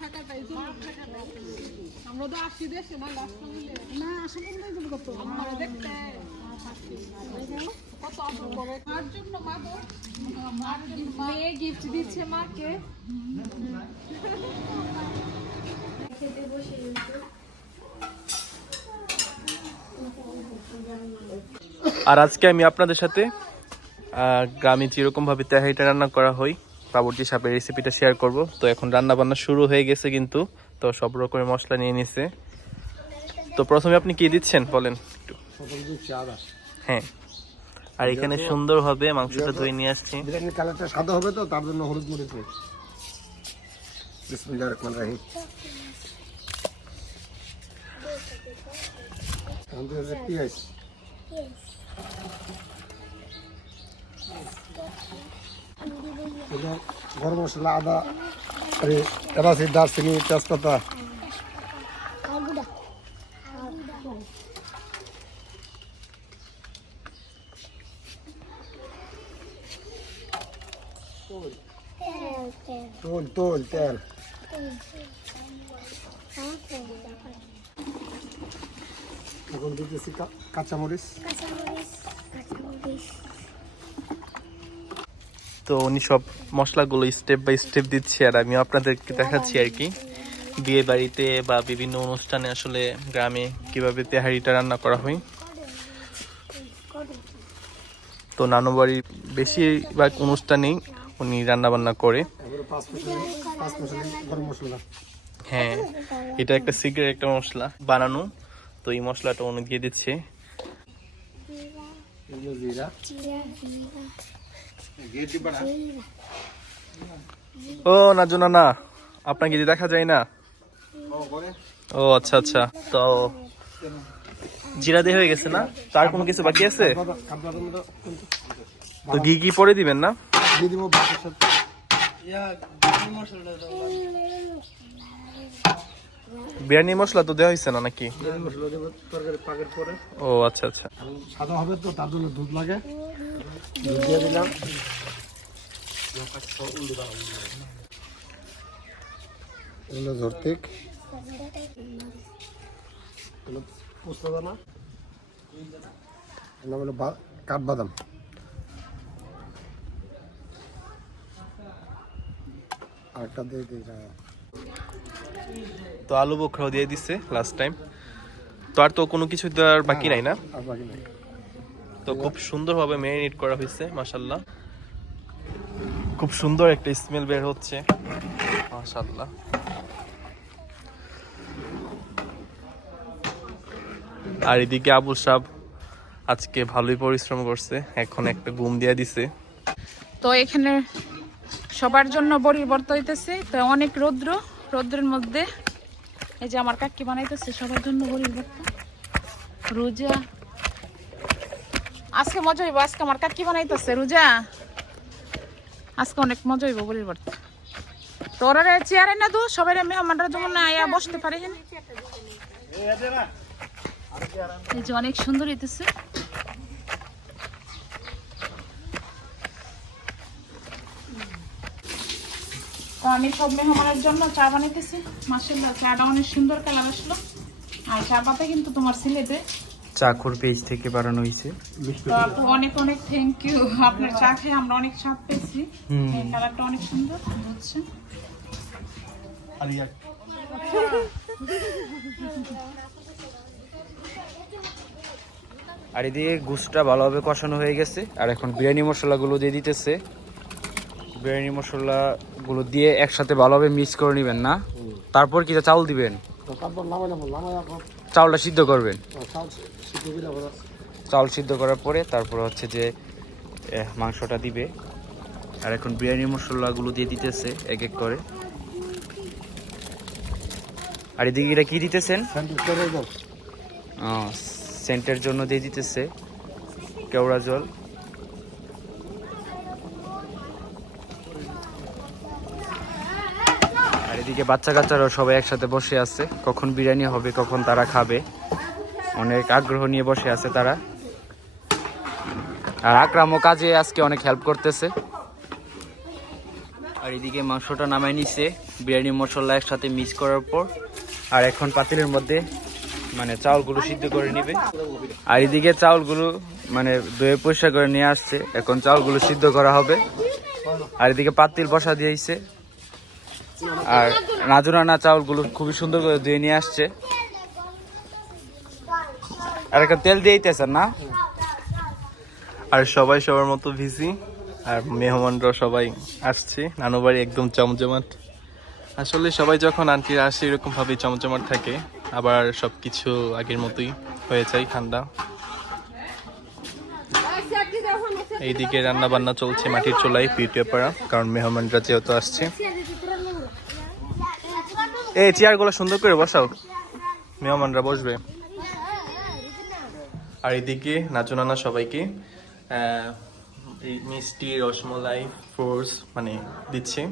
থাকাটাই তো আমরা তো আসি দেশে না গাছ না আসা যাব কত আমার দেখতে। কত আদর করে। মার জন্য মা তো মার জন্য মা। মেয়ে গিফট দিচ্ছে মাকে। আর আজকে আমি আপনাদের সাথে আহ, গ্রামে যেরকমভাবে তেহারিটা রান্না করা হয় পাবরটি সাপের রেসিপিটা শেয়ার করব। তো এখন রান্না বান্না শুরু হয়ে গেছে কিন্তু তো সব রকমের মশলা নিয়ে নিছে। তো প্রথমে আপনি কি দিচ্ছেন বলেন একটু? হ্যাঁ। আর এখানে সুন্দরভাবে মাংসটা ধুয়ে নিয়ে আসছি। বিরিয়ানির কালারটা সাদা হবে তো তার জন্য হলুদ মরিচ বিসমিল্লাহির রহমানির রহিম। পেঁয়াজ। এটা গরম মশলা আদা আরে এলাচি দারচিনি তেজপাতা তোল তোল তেল এখন দিতেছি কা- কাঁচামরিচ তো উনি সব মশলাগুলো স্টেপ বাই স্টেপ দিচ্ছে আর আমি আপনাদেরকে দেখাচ্ছি আর কি। বিয়ে বাড়িতে বা বিভিন্ন অনুষ্ঠানে আসলে গ্রামে কীভাবে তেহারিটা রান্না করা হয়। তো নানু বাড়ির বেশিরভাগ অনুষ্ঠানেই উনি রান্না বান্না করে। হ্যাঁ এটা একটা সিক্রেট একটা মশলা বানানো। তো এই মশলাটা উনি দিয়ে দিচ্ছে। ও না জোনা না আপনাকে যে দেখা যায় না? ও আচ্ছা আচ্ছা তো জিরা দিয়ে হয়ে গেছে না? তার কোনো কিছু বাকি আছে? তো ঘি ঘি পরে দিবেন না দিয়ে দিব বাকির সাথে বিরিয়ানি মশলা তো দেওয়া হয়েছে না নাকি? ও আচ্ছা আচ্ছা। সাদা হবে তো তার জন্য দুধ লাগে। দুধ দিয়ে দিলাম। এগুলো ঝর্তিক। এগুলো পোস্তা দানা। এগুলো হলো বা- কাঠবাদাম। আরেকটা দিয়ে দিই তো আলু বোখরাও দিয়ে দিচ্ছে লাস্ট টাইম তো আর তো কোনো কিছু দেওয়ার বাকি নাই না? তো খুব সুন্দরভাবে ম্যারিনেট করা হয়েছে মাশাল্লাহ খুব সুন্দর একটা স্মেল বের হচ্ছে মাশাল্লাহ আর এদিকে আবুল সাহ আজকে ভালোই পরিশ্রম করছে এখন একটা ঘুম দিয়ে দিছে। তো এখানে সবার জন্য ভর্ত হইতেছে তো অনেক রৌদ্র। রৌদ্রের মধ্যে এই যে আমার কাকি বানাইতেছে, সবার জন্য ভর্ত। রোজা। আজকে মজা হইব, আজকে আমার কাকি বানাইতেছে, রোজা। আজকে অনেক মজা হইব বড়ির ভর্ত। তো ওরা চেয়ারে না দু, সবাই মেহমানরা যেমন আয়া বসতে পারে এখানে এই যে অনেক সুন্দর হইতেছে। আমি সব মেহমানের জন্য চা বানাইতেছি। মাসাল্লাহ চাটা অনেক সুন্দর কালার আসলো। আর চা পাতা কিন্তু তোমার সিলেটে চাকুর পেজ থেকে বানানো হয়েছে। অনেক অনেক থ্যাংক ইউ আপনার চা খেয়ে আমরা অনেক স্বাদ পেয়েছি। এই কালারটা অনেক সুন্দর হচ্ছে আর এদিকে গুসটা ভালোভাবে কষানো হয়ে গেছে। আর এখন বিরিয়ানি মশলাগুলো দিয়ে দিতেছে। বিরিয়ানি মশলাগুলো দিয়ে একসাথে ভালোভাবে মিক্স করে নেবেন না। তারপর কি চাউল দিবেন? চাউলটা সিদ্ধ করবেন। চাল সিদ্ধ চাউল সিদ্ধ করার পরে তারপর হচ্ছে যে মাংসটা দিবে। আর এখন বিরিয়ানি মশলাগুলো দিয়ে দিতেছে এক এক করে। আর এদিকে এটা কি দিতেছেন? সেন্টের জন্য দিয়ে দিতেছে। কেওড়া জল। এদিকে বাচ্চা কাচ্চারাও সবাই একসাথে বসে আছে। কখন বিরিয়ানি হবে, কখন তারা খাবে। অনেক আগ্রহ নিয়ে বসে আছে তারা। আর আকরামও কাজে আজকে অনেক হেল্প করতেছে। আর এদিকে মাংসটা নামাই নিছে, বিরিয়ানি মশলা একসাথে মিক্স করার পর। আর এখন পাতিলের মধ্যে মানে চাউলগুলো সিদ্ধ করে নিবে। আর এদিকে চাউলগুলো মানে ধুয়ে পরিষ্কার করে নিয়ে আসছে। এখন চাউলগুলো সিদ্ধ করা হবে। আর এদিকে পাতিল বসা দিয়েছে। আর নাজুরানা চাউলগুলো খুবই সুন্দর করে ধুয়ে নিয়ে আসছে। আর একটা তেল দিয়ে দিতেছেন না? আর সবাই সবার মতো ভিজি। আর মেহমানরা সবাই আসছে। নানু বাড়ি একদম চমচমাট। আসলে সবাই যখন আন্টিরা আসে এরকম ভাবে চমচমাট থাকে। আবার সবকিছু আগের মতোই হয়ে যায় ঠান্ডা। এইদিকে রান্না বান্না চলছে মাটির চোলাই পিটিয়ে পাড়া কারণ মেহমানরা যেহেতু আসছে। এই চেয়ারগুলো সুন্দর করে বসাও। মেহমানরা বসবে। আর এদিকে নাচু নানা সবাইকে এই মিষ্টি রসমলাই ফ্রুটস মানে দিচ্ছে।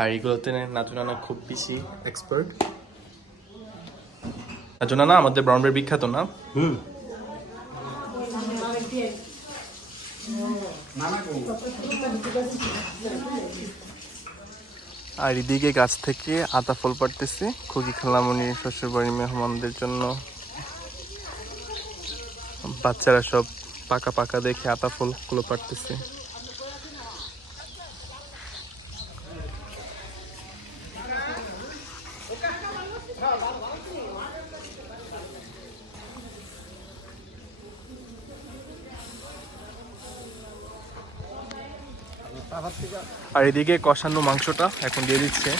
আর এগুলোতে নাচু নানা খুব বেশি এক্সপার্ট নাচু নানা আমাদের ব্রাউনবের বিখ্যাত না? আর এদিকে গাছ থেকে আতা ফল পাড়তেছি। খুকি খালামণি শ্বশুর বাড়ির মেহমানদের জন্য। বাচ্চারা সব পাকা পাকা দেখে আতা ফলগুলো পারতেছে আর এদিকে কষানো মাংসটা এখন দিয়ে দিচ্ছে।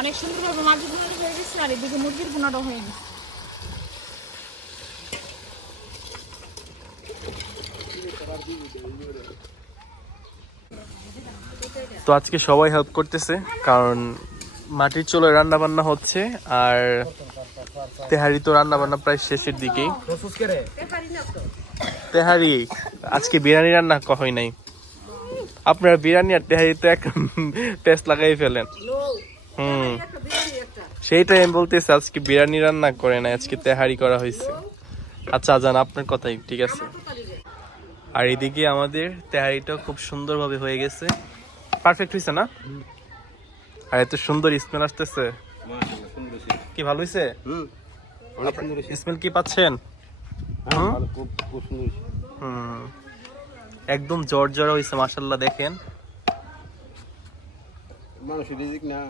অনেক সুন্দরভাবে মাছের গুণাটা হয়ে গেছে আর এদিকে মুরগির গুণাটা হয়ে গেছে। তো আজকে সবাই হেল্প করতেছে, কারণ মাটির চুলোয় রান্না বান্না হচ্ছে, আর তেহারি তো রান্না বান্না প্রায় শেষের দিকেই। তেহারি, আজকে বিরিয়ানি রান্না হয় নাই। আপনারা বিরিয়ানি আর তেহারি তো এক পেস্ট লাগাই ফেলেন। হুম। সেইটাই আমি বলতেছি, আজকে বিরিয়ানি রান্না করে না আজকে তেহারি করা হয়েছে। আচ্ছা জান আপনার কথাই, ঠিক আছে। আর এদিকে আমাদের তেহারিটা খুব সুন্দরভাবে হয়ে গেছে। পারফেক্ট হয়েছে না? আর এত সুন্দর স্মেল আসতেছে। কি ভালো হয়েছে স্মেল কি পাচ্ছেন? হুম? একদম জ্বর জ্বর হয়েছে মাসাল্লাহ দেখেন। রিজিক না।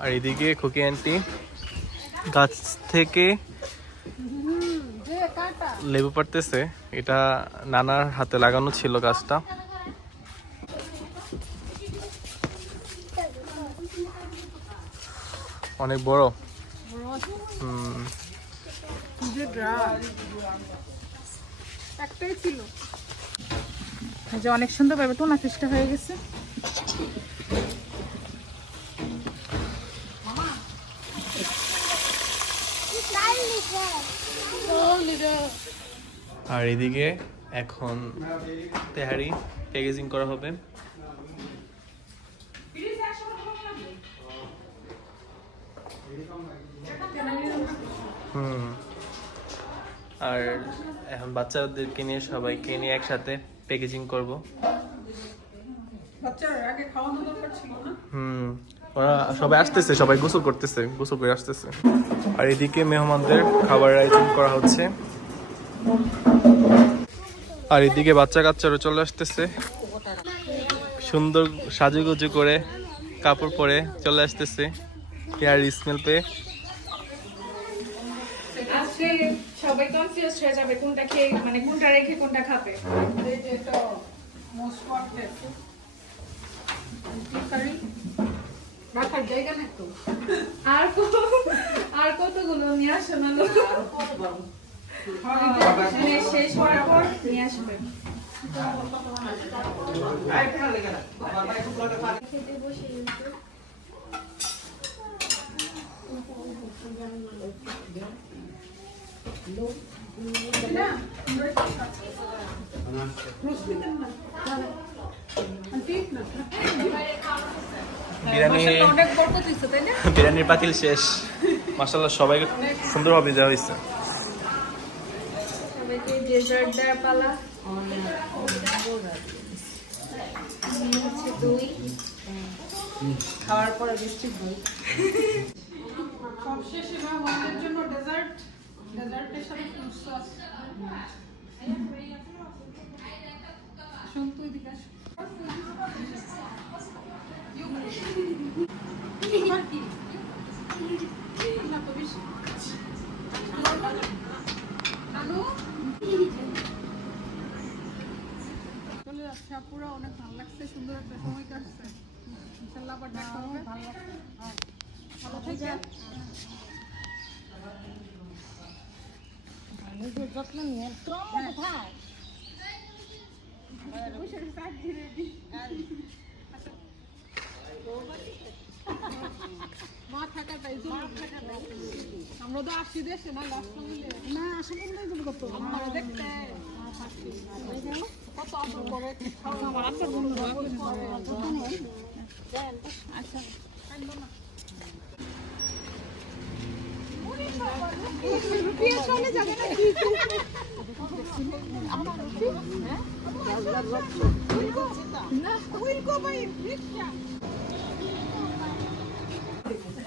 আর এদিকে খুকি আন্টি গাছ থেকে লেবু পারতেছে এটা নানার হাতে লাগানো ছিল গাছটা। অনেক বড়। হুম। যে ড্রাই একটাই ছিল। এই যে অনেক সুন্দরভাবে টোনা ফিসটা হয়ে গেছে। আর এদিকে এখন তেহারি প্যাকেজিং করা হবে। হুম। আর এখন বাচ্চাদেরকে নিয়ে সবাইকে নিয়ে একসাথে প্যাকেজিং করব। বাচ্চারা আগে খাওয়ানো দরকার ছিল না? হুম। ওরা সবাই আসতেছে সবাই গোসল করতেছে গোসল করে আসতেছে। আর এদিকে মেহমানদের খাবার আয়োজন করা হচ্ছে। আর এদিকে বাচ্চা কাচ্চারা চলে আসতেছে। সুন্দর সাজুগুজু করে কাপড় পরে চলে আসতেছে। হেয়ার স্মেল পেয়ে। সবাই কনফিউজ হয়ে যাবে কোনটা খেয়ে মানে কোনটা রেখে কোনটা খাবে। এই যে মোস্ট রাখার জায়গা নেই তো আর কত- আর কতগুলো নিয়ে আসো না মানে শেষ হওয়ার পর নিয়ে আসবে বিরিয়ানি অনেক বড় দিচ্ছে বিরিয়ানির পাতিল শেষ। মাসাল্লাহ সবাইকে সুন্দরভাবে দেওয়া হয়েছে ডেজার্ট খাওয়ার পরে বৃষ্টি দই সবশেষে আমাদের জন্য ডেজার্ট ডেজার্টের সাথে ফ্রুট সস শুনতো এদিকে আসো। আর কি? না তো বেশি। নানু? চলে যাচ্ছে আপুরা অনেক ভালো লাগছে সুন্দর একটা সময় কাটছে। ইনশাল্লাহ আবার দেখা হবে। ভালো থেকে যত্ন নিয়ে আমরা তো আসছি দেশে না লাস্ট না আসা পর্যন্ত যাব দেখতে। কত আদর করে। আমার আচ্ছা। না কি না উইলকো ভাই রিক্সা হ্যাঁ বিয়ে বিয়ে দেবো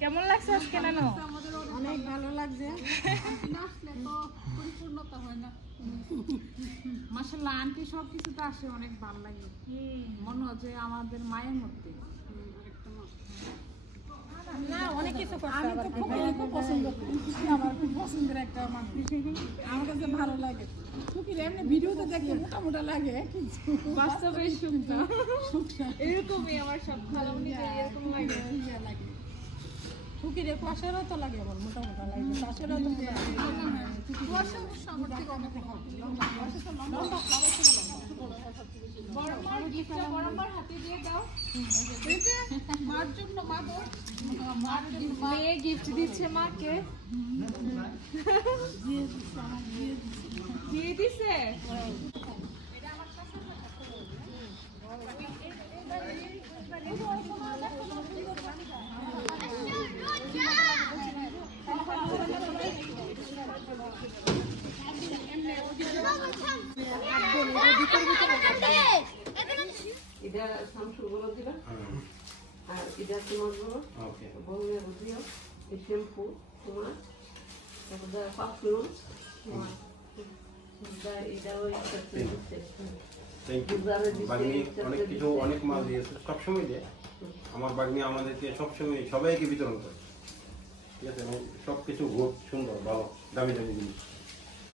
কেমন লাগছে আজকে নানু? অনেক ভালো লাগছে। আসলে তো পরিপূর্ণতা হয় না। মাসাল্লাহ আন্টি সব কিছুতে আসে অনেক ভালো লাগে। মনে হচ্ছে আমাদের মায়ের মধ্যে না অনেক কিছু আমি তো খুব খুব পছন্দ করি। আমার খুব পছন্দের একটা মানুষ আমার কাছে ভালো লাগে। খুকির এমনি ভিডিওতে মোটা মোটা লাগে কিন্তু বাস্তবে সুখটা এরকমই আমার সব। ভালো এরকম লাগে। লাগে। খুকির পাশেরও তো লাগে আমার মোটা মোটা লাগে পাশেরও তো কুয়াশা অবশ্য আমার থেকে অনেক লম্বা কুয়াশা তো লম্বা, লম্বা, আমার থেকে লম্বা। এই যে, মার জন্য মা মেয়ে গিফট দিচ্ছে মাকে দিয়ে দিছে এটা শামসুর বলো দিবা। আর এটা তোমার বলো। বললে বুঝিও এই শ্যাম্পু তোমার। তারপর পারফিউম তোমার। অনেক কিছু অনেক মাল দিয়েছে। সবসময় আমার বাগনি আমাদেরকে সবসময় সবাইকে বিতরণ করে। ঠিক আছে? এবং সব কিছু সুন্দর ভালো দামি দামি জিনিস।